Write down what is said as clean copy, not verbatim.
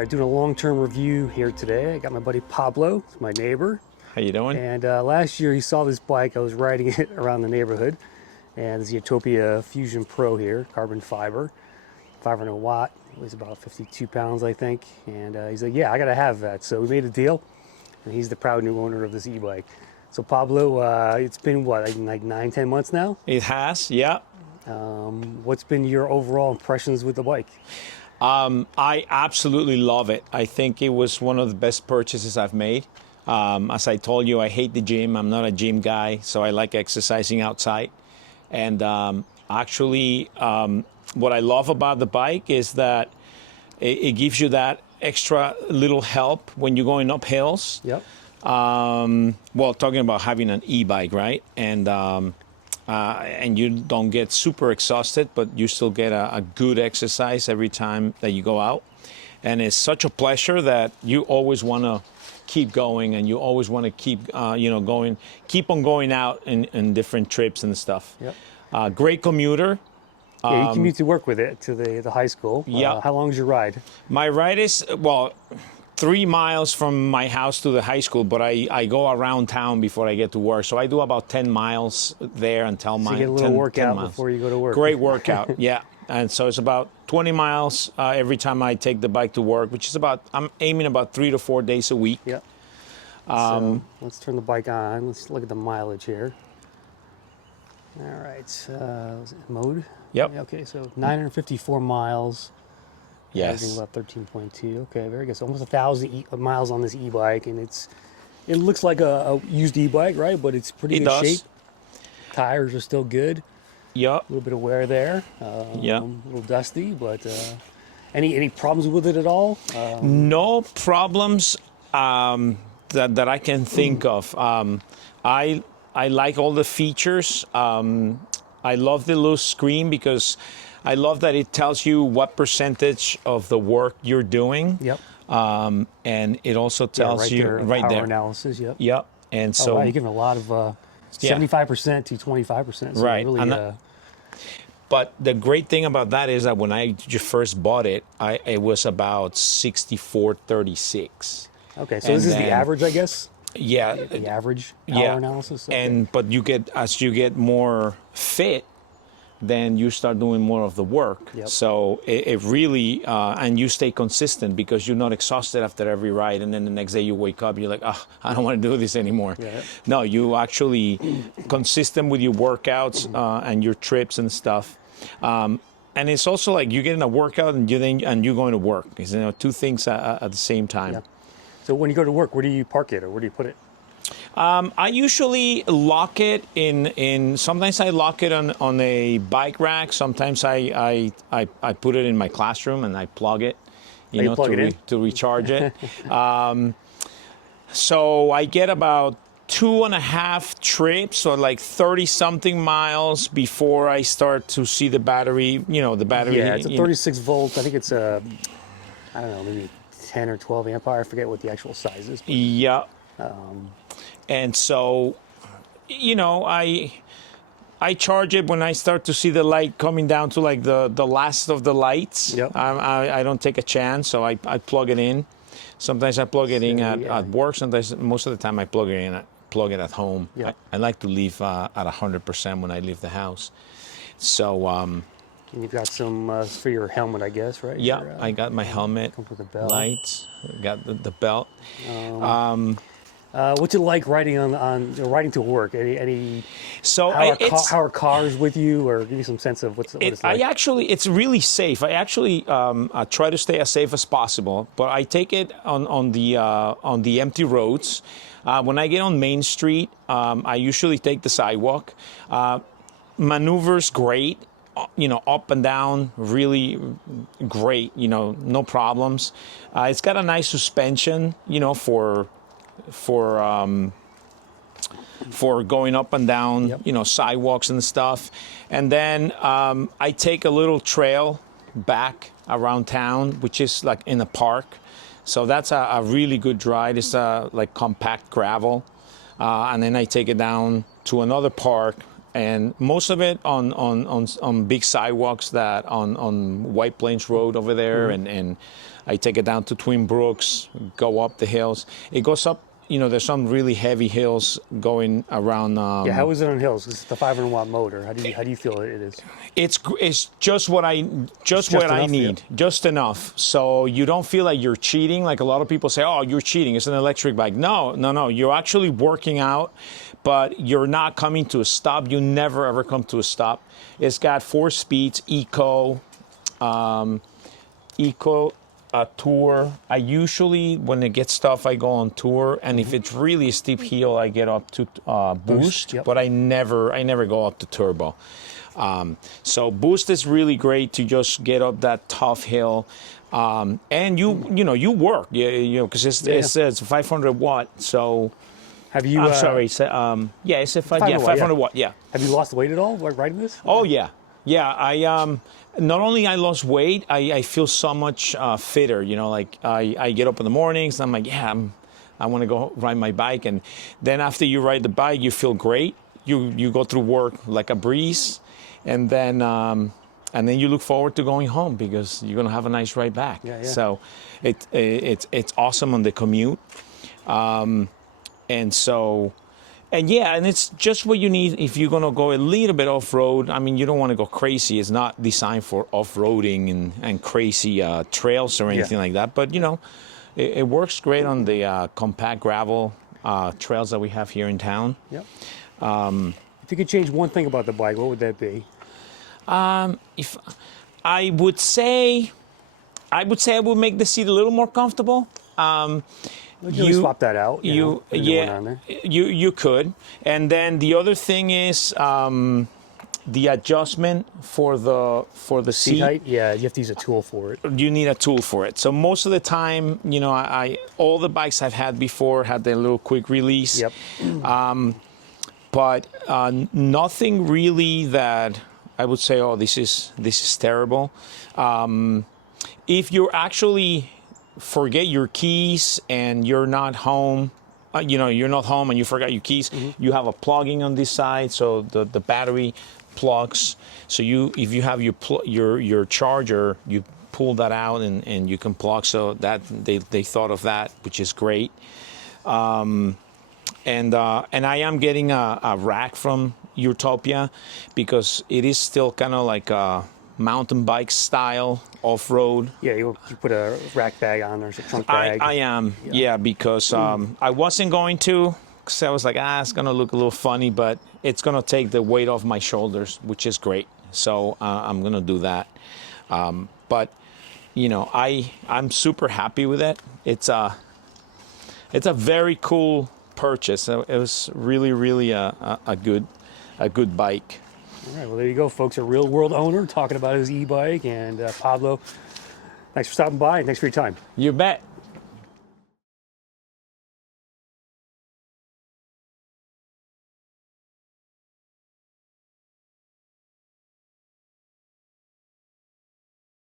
right, doing a long-term review here today. I got my buddy Pablo, my neighbor. How you doing? And last year he saw this bike. I was riding it around the neighborhood. And it's the Urtopia Fusion Pro here, carbon fiber, 500 watt. It weighs about 52 pounds, I think. And he's like, yeah, I gotta have that. So we made a deal, and he's the proud new owner of this e-bike. So Pablo, it's been what, like 9-10 months now? It has, yeah. What's been your overall impressions with the bike? I absolutely love it. I think it was one of the best purchases I've made. As I told you, I hate the gym. I'm not a gym guy, so I like exercising outside. And what I love about the bike is that it gives you that extra little help when you're going up hills. Yep. Well, talking about having an e-bike, right? And you don't get super exhausted, but you still get a good exercise every time that you go out. And it's such a pleasure that you always want to keep going, and you always want to keep, going, keep on going out in different trips and stuff. Yep. Great commuter. Yeah, you commute to work with it to the high school. Yeah. How long is your ride? My ride is, 3 miles from my house to the high school, but I go around town before I get to work. So I do about 10 miles there until So you get a little workout before you go to work. Great workout, yeah. And so it's about 20 miles every time I take the bike to work, which is I'm aiming about 3 to 4 days a week. Yep. So let's turn the bike on. Let's look at the mileage here. All right, mode. Yep. Yeah, okay, so 954 miles. Yes. Averaging about 13.2. Okay, very good. So almost 1,000 miles on this e-bike, and it looks like a used e-bike, right? But it's pretty good shape. Tires are still good. Yep. A little bit of wear there. Yeah. A little dusty, but any problems with it at all? No problems that I can think of. I like all the features. I love the little screen because I love that it tells you what percentage of the work you're doing. Yep. And it also tells you right there. Power analysis. Yep. Yep. And so wow, you're giving a lot of 75% to 25%. So right. Really, but the great thing about that is that when I first bought it, it was about 64-36. Okay, so this is the average, I guess. Yeah. The average power analysis. Okay. But as you get more fit, then you start doing more of the work. Yep. So it really, and you stay consistent because you're not exhausted after every ride, and then the next day you wake up, you're like, oh, I don't want to do this anymore. Yeah. No, you actually consistent with your workouts and your trips and stuff. And it's also like you're getting a workout and you're going to work. It's, two things at the same time. Yeah. So when you go to work, where do you park it, or where do you put it? I usually lock it in. Sometimes I lock it on a bike rack. Sometimes I put it in my classroom and I plug it, to recharge it. So I get about 2.5 trips, or like 30-something miles before I start to see the battery. The battery. Yeah, it's a 36 volt. I think it's I don't know, maybe 10 or 12 amp hour. I forget what the actual size is. But, yeah. And so, I charge it when I start to see the light coming down to like the last of the lights. Yep. I don't take a chance, so I plug it in. Sometimes I plug it in at work. Sometimes, most of the time, I plug it at home. Yep. I like to leave at 100% when I leave the house. So. And you've got some for your helmet, I guess, right? Yeah, I got my helmet, comes with a belt. lights, got the belt. What's it like riding riding to work? Any? So how are cars with you, or give me some sense of what it's like? It's really safe. I actually try to stay as safe as possible, but I take it on the empty roads. When I get on Main Street, I usually take the sidewalk. Maneuvers great. Up and down, really great. No problems. It's got a nice suspension. For going up and down, Yep. Sidewalks and stuff. And then I take a little trail back around town, which is like in a park. So that's a really good ride. It's like compact gravel. And then I take it down to another park and most of it on big sidewalks that on White Plains Road over there, and I take it down to Twin Brooks, go up the hills. It goes up. There's some really heavy hills going around. Yeah, how is it on hills? It's the 500-watt motor. How do you feel it is? It's just what I need, just enough. So you don't feel like you're cheating. Like a lot of people say, "Oh, you're cheating. It's an electric bike." No. You're actually working out, but you're not coming to a stop. You never ever come to a stop. It's got 4 speeds, eco. Tour. I usually, when it gets tough, I go on tour, and if it's really a steep hill, I get up to boost. Yep. But I never go up to turbo. So boost is really great to just get up that tough hill, and you work, because it says 500 watt. So have you? I'm sorry. It's a 500 watt. Yeah. Have you lost weight at all while riding this? Oh yeah. I not only I lost weight, I feel so much fitter. Like I get up in the mornings, and I'm like, I want to go ride my bike, and then after you ride the bike, you feel great. You go through work like a breeze, and then you look forward to going home because you're gonna have a nice ride back. Yeah. So it's awesome on the commute, and it's just what you need if you're going to go a little bit off-road. I mean, you don't want to go crazy. It's not designed for off-roading and crazy trails or anything like that. But, it works great on the compact gravel trails that we have here in town. Yep. If you could change one thing about the bike, what would that be? If I would say I would make the seat a little more comfortable. You swap that out. You could. And then the other thing is the adjustment for the seat height. Yeah, you have to use a tool for it. You need a tool for it. So most of the time, all the bikes I've had before had the little quick release. Yep. But nothing really that I would say, oh, this is terrible. If you're actually forget your keys and you're not home, you're not home and you forgot your keys, you have a plugging on this side, so the battery plugs. So if you have your charger, you pull that out and you can plug. So that they thought of that, which is great. And I am getting a rack from Urtopia because it is still kind of like a mountain bike style off-road. Yeah, you put a rack bag on or a trunk bag. I am, because I wasn't going to, because I was like, it's going to look a little funny, but it's going to take the weight off my shoulders, which is great. So I'm going to do that. But, I'm super happy with it. It's a very cool purchase. It was really, really a good bike. All right, well, there you go, folks. A real-world owner talking about his e-bike. And Pablo, thanks for stopping by and thanks for your time. You bet.